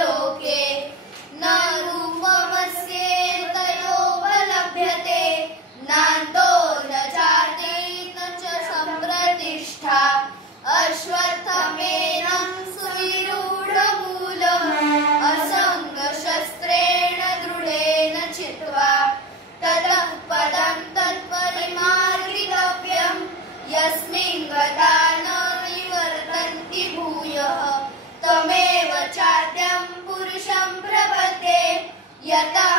लोके न रूपमस्येतयोपलभ्यते नान्तो न चार्दे न च सम्प्रतिष्ठा अश्वत्थमेनं सुविरूढमूलम् असङ्गशस्त्रेण दृढेन चित्वा ततः पदं तत्परिमार्गितव्यं यस्मिन् गता न निवर्तन्ति भूयः तमेव चाद्यं पुरुषं प्रपद्ये यतः